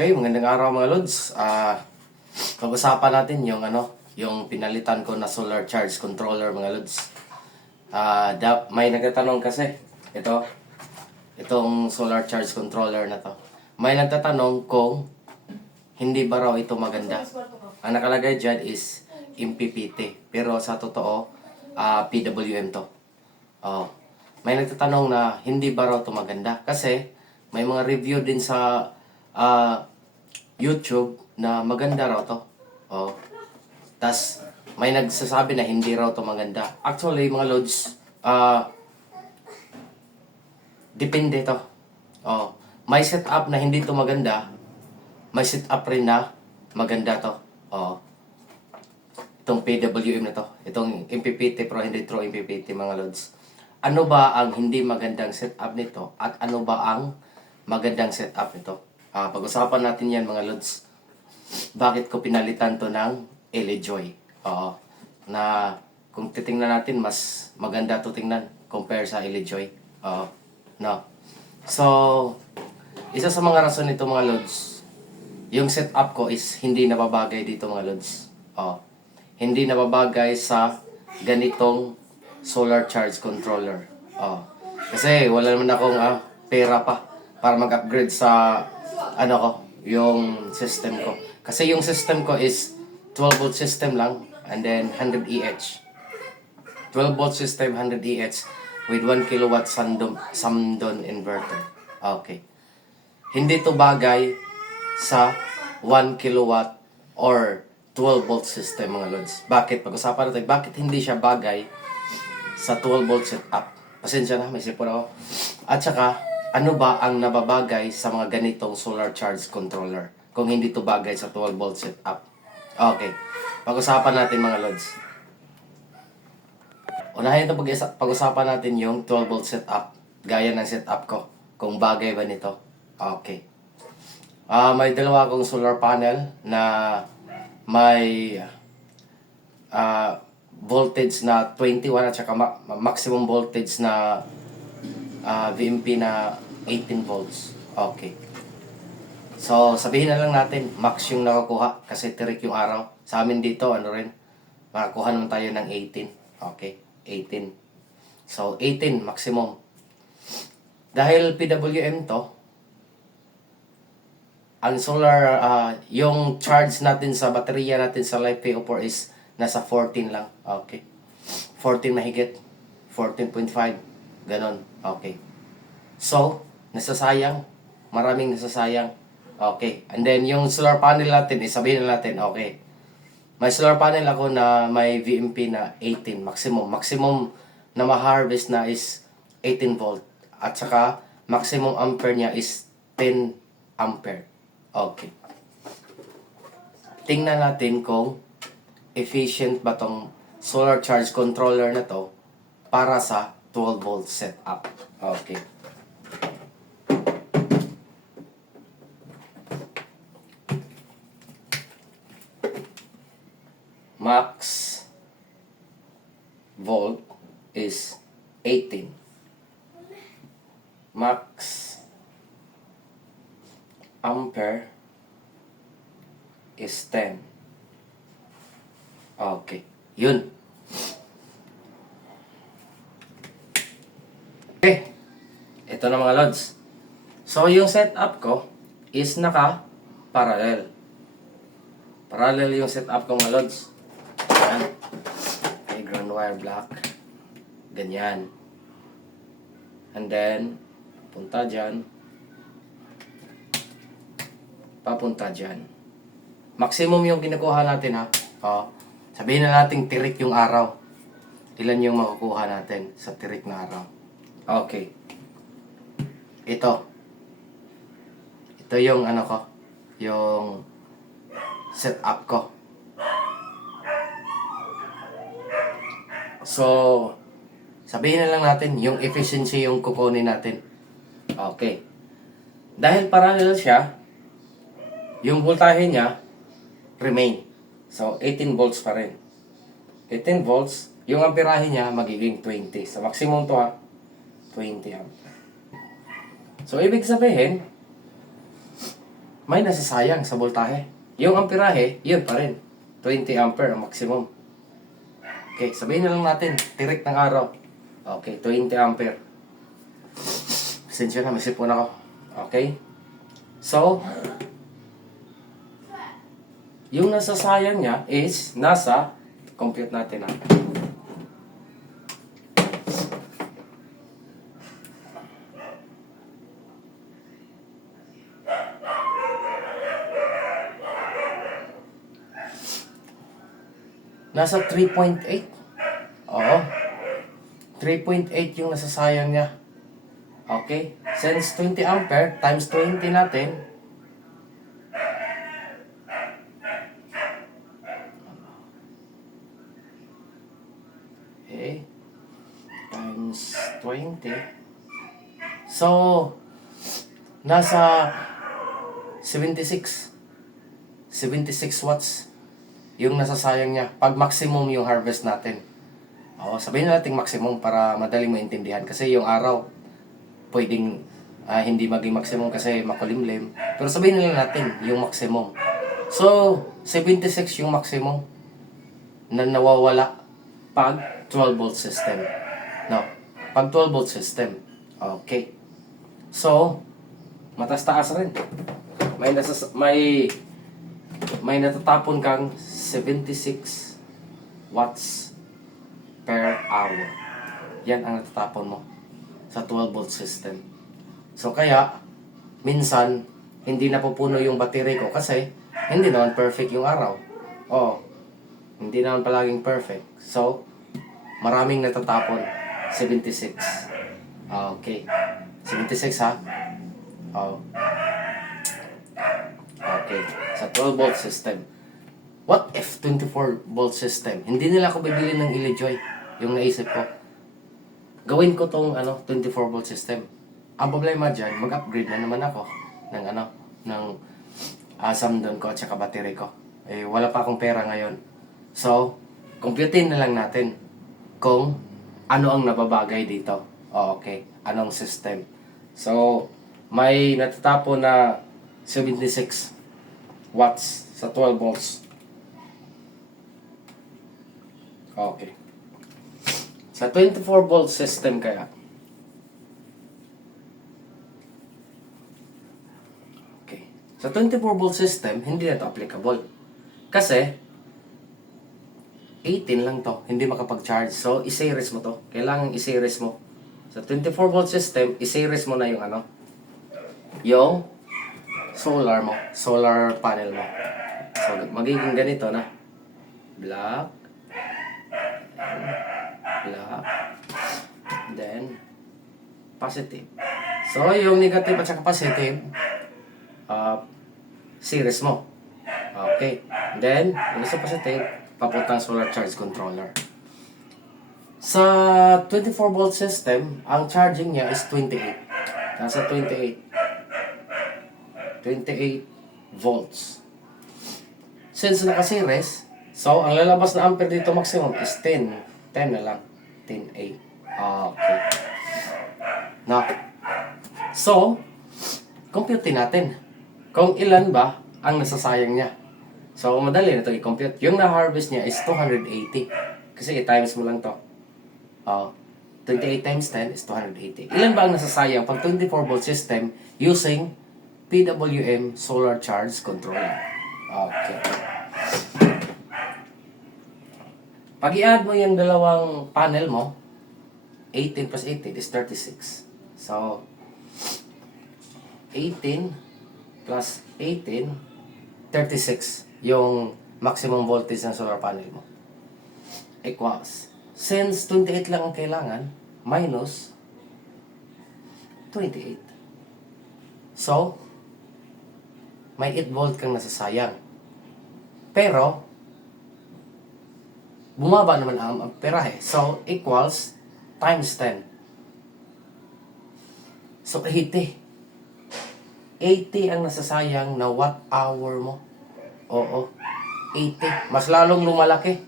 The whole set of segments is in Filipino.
Okay, magandang araw mga lods. Pag-usapan natin yung yung pinalitan ko na solar charge controller mga lods. May nagtatanong kasi itong solar charge controller na to. May nagtatanong kung hindi ba raw ito maganda. Ang nakalagay diyan is MPPT, pero sa totoo PWM to. May nagtatanong na hindi ba raw ito maganda kasi may mga review din sa YouTube na maganda raw to. Tas may nagsasabi na hindi raw to maganda. Actually, mga lods, depende to. May setup na hindi to maganda, may setup rin na maganda to. Itong PWM na to, itong MPPT pero hindi true MPPT mga lods. Ano ba ang hindi magandang setup nito at ano ba ang magandang setup nito? Pag-usapan natin yan mga lods. Bakit ko pinalitan to ng LA-Joy? Na kung titingnan natin, mas maganda to tingnan compare sa LA-Joy. No. So, isa sa mga rason nito mga lods, yung setup ko is hindi nababagay dito mga lods. Hindi nababagay sa ganitong solar charge controller. Kasi wala naman akong pera pa para mag-upgrade sa yung system ko. Kasi yung system ko is 12 volt system lang and then 100 EH. 12 volt system, 100 EH with 1 kilowatt Samdon inverter. Okay. Hindi to bagay sa 1 kilowatt or 12 volt system mga lods. Bakit? Pag-usapan natin, bakit hindi siya bagay sa 12 volt setup? Pasensya na, may sipon ako. At saka, ano ba ang nababagay sa mga ganitong solar charge controller kung hindi to bagay sa 12 volt setup? Okay. Pag-usapan natin mga lods. Unahin ito pag-usapan natin yung 12 volt setup. Gaya ng setup ko. Kung bagay ba nito. Okay. May dalawa akong solar panel na may voltage na 21 at saka maximum voltage na VMP na 18 volts. Okay. So, sabihin na lang natin, max yung nakakuha kasi tirik yung araw. Sa amin dito, makakuha naman tayo ng 18. Okay, 18. So, 18 maximum. Dahil PWM to, ang solar, yung charge natin sa baterya natin sa LiFePO4 is nasa 14 lang. Okay. 14 mahigit. 14.5. Ganon. Okay. So, nasasayang. Maraming nasasayang. Okay. And then, yung solar panel natin, sabihin na natin, okay. May solar panel ako na may VMP na 18 maximum. Maximum na ma-harvest na is 18 volt. At saka, maximum ampere niya is 10 ampere. Okay. Tingnan natin kung efficient ba tong solar charge controller na to para sa 12 volt setup. Okay. Max volt is 18. Max ampere is 10. Okay. Yun. Okay. Ito na mga lods. So, yung setup ko is naka-parallel. Parallel yung setup ko mga lods. Ayan. Okay, ground wire block. Ganyan. And then, punta dyan. Papunta dyan. Maximum yung kinukuha natin ha. Sabihin na natin tirik yung araw. Ilan yung makukuha natin sa tirik na araw. Okay. Ito yung yung setup ko. So, sabihin na lang natin yung efficiency yung kukunin natin. Okay. Dahil parallel siya, yung voltahe niya remain. So, 18 volts pa rin. 18 volts, yung amperahe niya magiging 20. Sa maximum to 20 ampere. So, ibig sabihin, may nasasayang sa voltahe. Yung amperahe, yun pa rin. 20 ampere ang maximum. Okay, sabihin na lang natin, tirik ng araw. Okay, 20 ampere. Pasensya na, may sipon ako. Okay? So, yung nasasayang niya is nasa, compute natin ha. Nasa 3.8. Oo. 3.8 yung nasasayang niya. Okay? Since 20 ampere times 20 natin, okay, times 20. So, nasa 76. 76 watts yung nasasayang niya pag maximum yung harvest natin. Sabihin na natin maximum para madaling maintindihan kasi yung araw pwedeng hindi maging maximum kasi makulimlim. Pero sabihin na lang natin yung maximum. So, 76 yung maximum na nawawala pag 12 volt system. No, pag 12 volt system. Okay. So, matas-taas rin. May natatapon kang 76 watts per hour. Yan ang natatapon mo sa 12 volt system. So kaya, minsan, hindi napupuno yung battery ko kasi hindi naman perfect yung araw. Hindi naman palaging perfect. So, maraming natatapon. 76. Okay. 76 ha? Okay. Sa 12 volt system. What if 24 volt system? Hindi nila ako bibili ng Ilijoy. Yung naisip ko. Gawin ko tong 24 volt system. Ang problema dyan, mag-upgrade na naman ako ng Samdon ko at saka battery ko. Wala pa akong pera ngayon. So, computein na lang natin kung ano ang nababagay dito. Okay. Anong system. So, may natatapo na 76 watts sa 12 volts. Okay. Sa 24 volt system kaya, okay, sa 24 volt system, hindi na ito applicable. Kasi, 18 lang to, hindi makapag-charge. So, i-series mo to. Kailangan i-series mo. Sa 24 volt system, i-series mo na yung yung solar panel mo. So, magiging ganito na. Black, then positive. So, yung negative at saka positive, series mo. Okay. Then, yung sa positive, papuntang solar charge controller. Sa 24 volt system, ang charging niya is 28. Nasa 28 volts. Since naka-series, so ang lalabas na ampere dito maximum is 10. 10 na lang. 10A. Okay. Now, so, compute natin kung ilan ba ang nasasayang niya. So, madali na ito i-compute. Yung na-harvest niya is 280. Kasi i-times mo lang to. 28 times 10 is 280. Ilan ba ang nasasayang pag 24 volt system using PWM solar charge controller? Okay. Pag i-add mo yung dalawang panel mo, 18 plus 18 is 36. So, 18 plus 18, 36 yung maximum voltage ng solar panel mo. Equals, since 28 lang ang kailangan, minus 28. So, may 8 volt kang nasasayang. Pero, bumaba naman ang amperahe. So, equals times 10. So, 80. 80 ang nasasayang na watt hour mo. Oo. 80. Mas lalong lumalaki.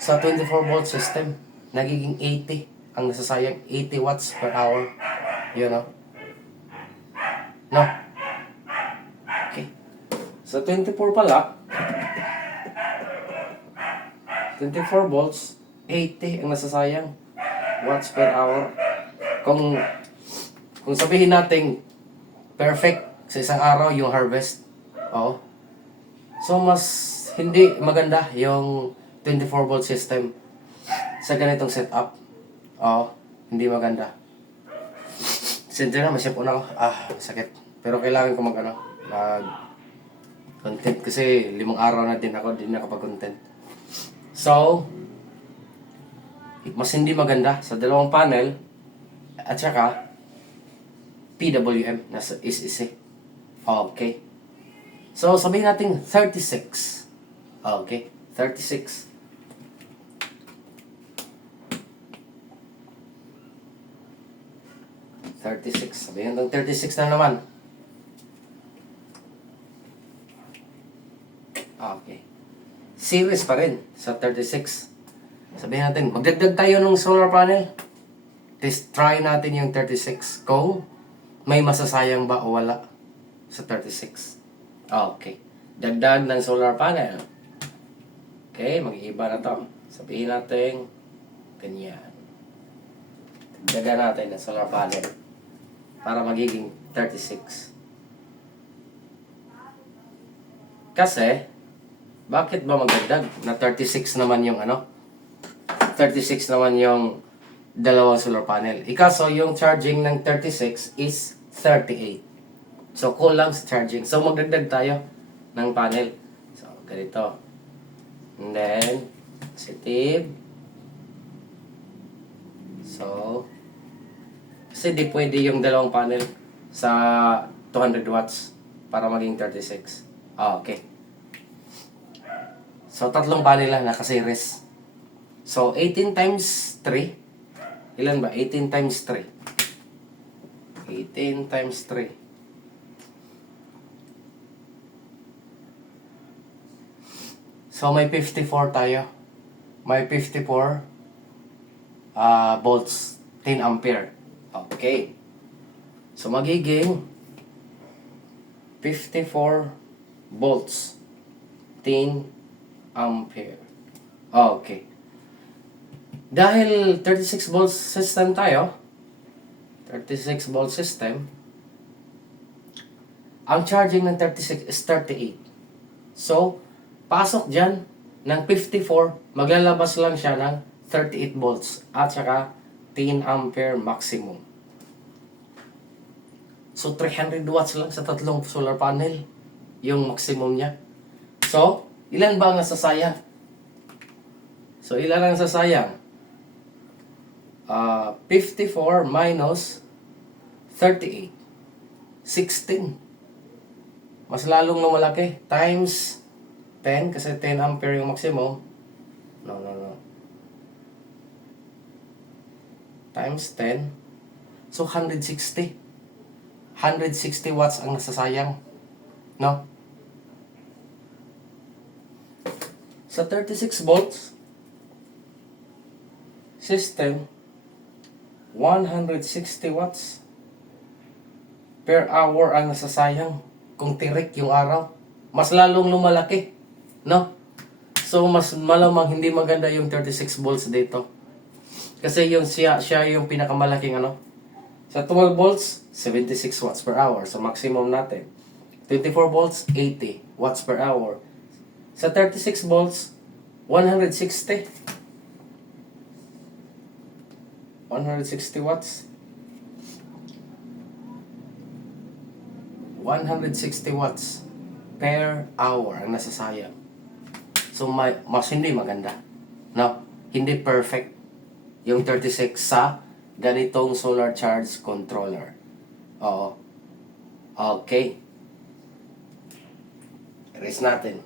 Sa 24 volt system, nagiging 80 ang nasasayang. 80 watts per hour. You know? No? Sa 24 pala, 24 volts, 80 ang nasasayang watts per hour. Kung sabihin natin perfect sa isang araw yung harvest, oh. So mas hindi maganda yung 24 volt system sa ganitong setup. Oh, hindi maganda. Siyempre na, masyap na ako. Sakit. Pero kailangan ko mag content kasi 5 araw na din ako din nakapag-content. So, mas hindi maganda sa dalawang panel at saka PWM nasa is. Okay. So, sabihin natin 36. Okay. 36. Sabihin natin 36 na naman. Okay. Series pa rin sa 36. Sabihin natin, magdagdag tayo ng solar panel. Try natin yung 36 kung may masasayang ba o wala sa 36. Okay. Dagdag ng solar panel. Okay, mag-iiba na to. Sabihin natin, ganyan. Dagdagan natin ng solar panel para magiging 36. Kasi, bakit ba magdagdag? Na 36 naman yung 36 naman yung dalawang solar panel. Ikaso, yung charging ng 36 is 38. So, kulang sa charging. So, magdagdag tayo ng panel. So, ganito. And then, positive. So, kasi di pwede yung dalawang panel sa 200 watts para maging 36. Okay. So, 3 panel lang naka-series. So, 18 times 3. Ilan ba? 18 times 3. 18 times 3. So, may 54 tayo. May 54 volts, 10 ampere. Okay. So, magiging 54 volts, 10 ampere. Okay. Dahil 36 volts system tayo, 36 volt system, ang charging ng 36 is 38. So, pasok dyan ng 54, maglalabas lang siya ng 38 volts at saka 10 ampere maximum. So, 300 watts lang sa 3 solar panel yung maximum niya. So, ilan ba ang nasasayang? So, ilan ang nasasayang? 54 minus 38. 16. Mas lalong lumalaki. Times 10, kasi 10 ampere yung maximum. No. Times 10. So, 160. 160 watts ang nasasayang. No? Sa 36 volts system, 160 watts per hour ang nasasayang kung tirik yung araw. Mas lalong lumalaki. No? So, mas malamang hindi maganda yung 36 volts dito. Kasi yung siya yung pinakamalaking Sa 12 volts, 76 watts per hour. So, maximum natin. 24 volts, 80 watts per hour. Sa 36 volts, 160. 160 watts. 160 watts per hour ang nasasayang. So, mas hindi maganda. No? Hindi perfect yung 36 sa ganitong solar charge controller. Oo. Okay. Erase natin.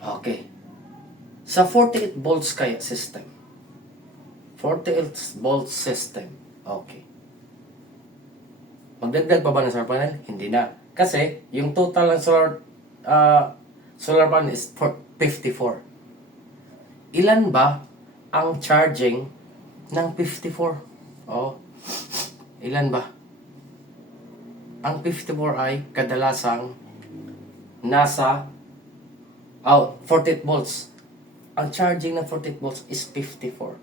Okay. Sa 48 volts kaya system. 48 volts system. Okay. Magdagdag pa ba ng solar panel? Hindi na. Kasi, yung total ng solar panel is 54. Ilan ba ang charging ng 54? Oh. ilan ba? Ang 54 ay kadalasang nasa 48 volts. Ang charging ng 48 volts is 54.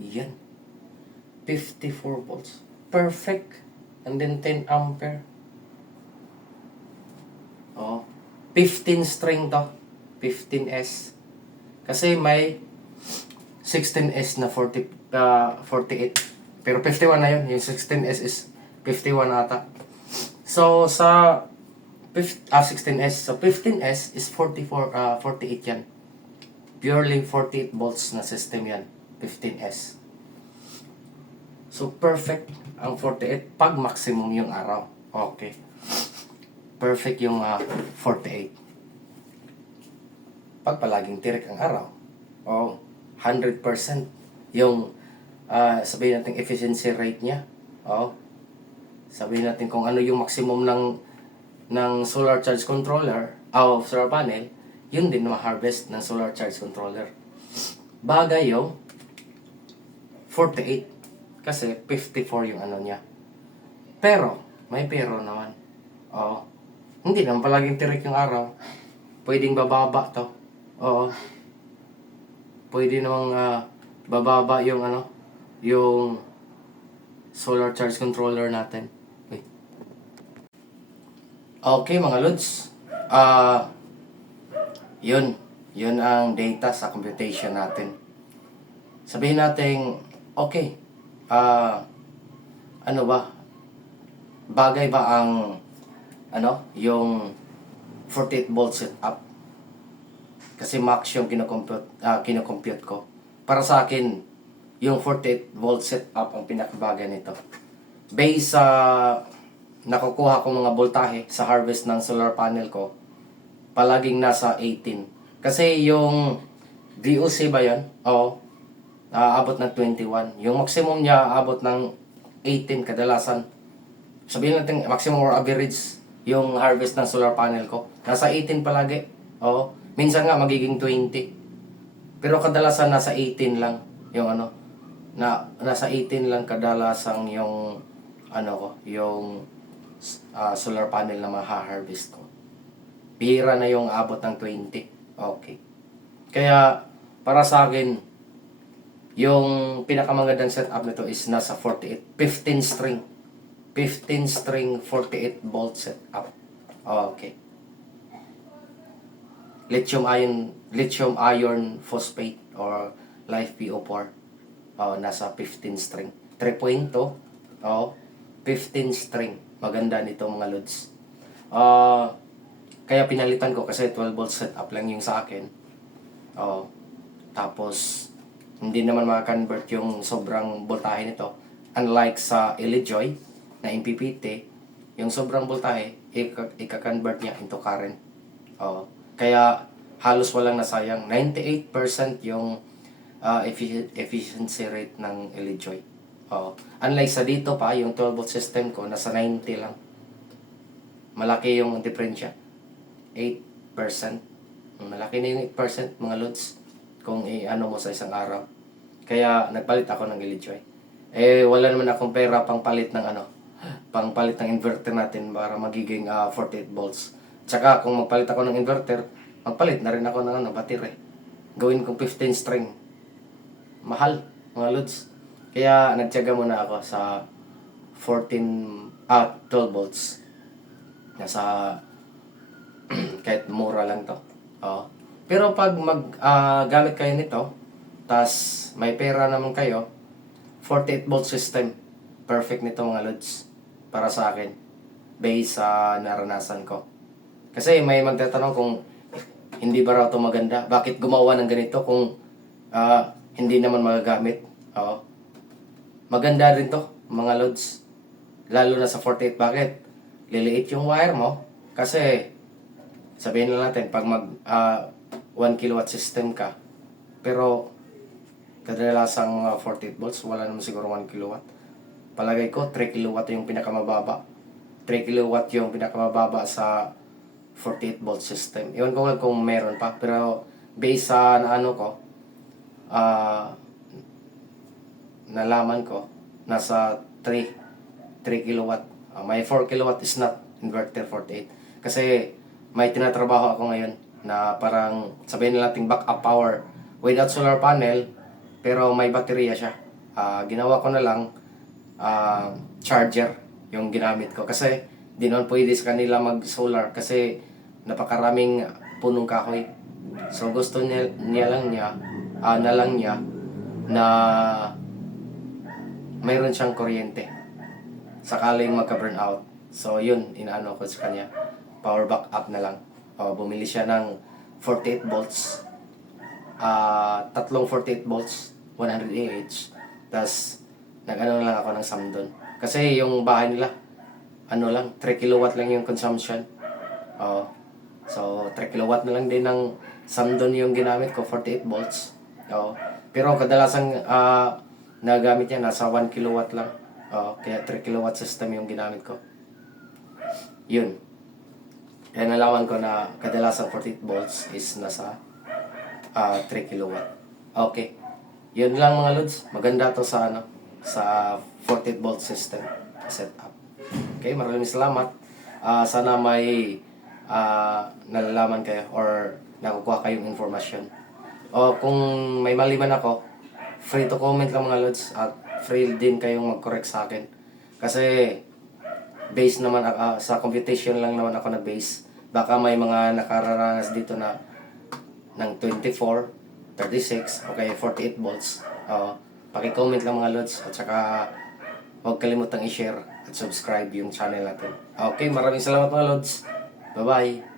Yan. 54 volts. Perfect. And then 10 ampere. Oh. 15 string to. 15S. Kasi may 16S na 48. Pero 51 na yun. Yung 16S is 51 ata. So, sa 16S. So, 15S is 48 yan. Purely 48 volts na system yan. 15S. So, perfect ang 48 pag maximum yung araw. Okay. Perfect yung 48. Pag palaging tirik ang araw, 100% yung sabihin natin efficiency rate niya. Sabihin natin kung ano yung maximum ng solar charge controller o solar panel, yun din ma-harvest ng solar charge controller. Bagay yung 48 kasi 54 yung ano niya. Pero, may pero naman. Hindi naman palaging tirik yung araw. Pwedeng bababa to. Pwede namang bababa yung yung solar charge controller natin. Okay mga lods. Yun ang data sa computation natin. Sabihin natin, okay, ano ba? Bagay ba ang yung 48 volt setup? Kasi max yung kinocompute ko. Para sa akin, yung 48 volt setup ang pinakabagay nito. Based sa nakukuha kong mga voltahe sa harvest ng solar panel ko, palaging nasa 18. Kasi yung VOC ba yan? Aabot ng 21. Yung maximum niya aabot ng 18 kadalasan. Sabihin natin maximum or average yung harvest ng solar panel ko. Nasa 18 palagi. Minsan nga magiging 20. Pero kadalasan nasa 18 lang yung nasa 18 lang kadalasan yung yung solar panel na maha-harvest ko. Bihira na yung abot ng 20. Okay. Kaya para sa akin, yung pinakamagandang setup nito is nasa 48, 15 string. 15 string 48 volt setup. Okay. Lithium iron phosphate or LiFePO4. Nasa 15 string. 3.2. 15 string. Maganda nito mga lods. Kaya pinalitan ko kasi 12 volt setup lang yung sa akin. Tapos hindi naman maka-convert yung sobrang voltahe nito. Unlike sa Elejoy na MPPT, yung sobrang voltahe ika-convert niya into current. Kaya halos walang nasayang. 98% yung efficiency rate ng Elejoy. Unlike sa dito pa, yung 12 volt system ko nasa 90 lang. Malaki yung diferensya. 8%. Malaki na yung 8% mga loads kung mo sa isang araw. Kaya nagpalit ako ng Elejoy. Wala naman akong pera pangpalit ng inverter natin para magiging 48 volts. Tsaka kung magpalit ako ng inverter, magpalit na rin ako ng battery. Gawin kong 15 string. Mahal mga loads. Kaya nagtiyaga muna ako sa 12 volts. Nasa kahit mura lang to. Pero pag gamit kayo nito, tas may pera naman kayo, 48 volt system. Perfect nito mga lods. Para sa akin. Based sa naranasan ko. Kasi may magtatanong kung hindi ba raw ito maganda. Bakit gumawa ng ganito kung hindi naman magagamit. Maganda rin to mga lods. Lalo na sa 48. Bakit? Liliit yung wire mo. Kasi sabihin lang natin, pag 1 kilowatt system ka, pero kadalasang 48 volts, wala naman siguro 1 kilowatt. Palagay ko, 3 kilowatt yung pinakamababa. 3 kilowatt yung pinakamababa sa 48 volt system. Iwan ko lang kung meron pa, pero based sa ano ko, nalaman ko, nasa 3 kilowatt. May 4 kilowatt is not inverter 48. Kasi may tinatrabaho ako ngayon na parang sabihin na natin backup power without solar panel, pero may baterya siya. Ginawa ko na lang charger yung ginamit ko kasi di naman pwede sa kanila mag-solar kasi napakaraming punong kahoy. So gusto na lang niya na mayroon siyang kuryente sakaling magka-burnout. So yun, inaano ko sa kanya. Power backup na lang. Bumili siya ng 48 volts. Tatlong 48 volts, 100 AH. Tapos nag-ano lang ako ng Samdon. Kasi yung bahay nila, ano lang, 3 kilowatt lang yung consumption. So 3 kilowatt na lang din ng Samdon yung ginamit ko, 48 volts. Pero kadalasan nagamit niya nasa 1 kilowatt lang. Kaya 3 kilowatt system yung ginamit ko. Yun. Kaya nalaman ko na kadalasan 48 volts is nasa 3 kilowatt. Okay. Yun lang mga lods. Maganda to sa sa 48 volt system setup. Okay, maraming salamat. Sana may nalalaman kayo or nakukuha kayong informasyon. Kung may mali man ako, free to comment lang mga lods at free din kayong mag-correct sa akin. Kasi base naman sa computation lang naman ako nag-base. Baka may mga nakararanas dito na ng 24, 36, okay, 48 volts. Paki-comment lang mga lods at saka huwag kalimutang i-share at subscribe yung channel natin. Okay, maraming salamat mga lods. Bye-bye.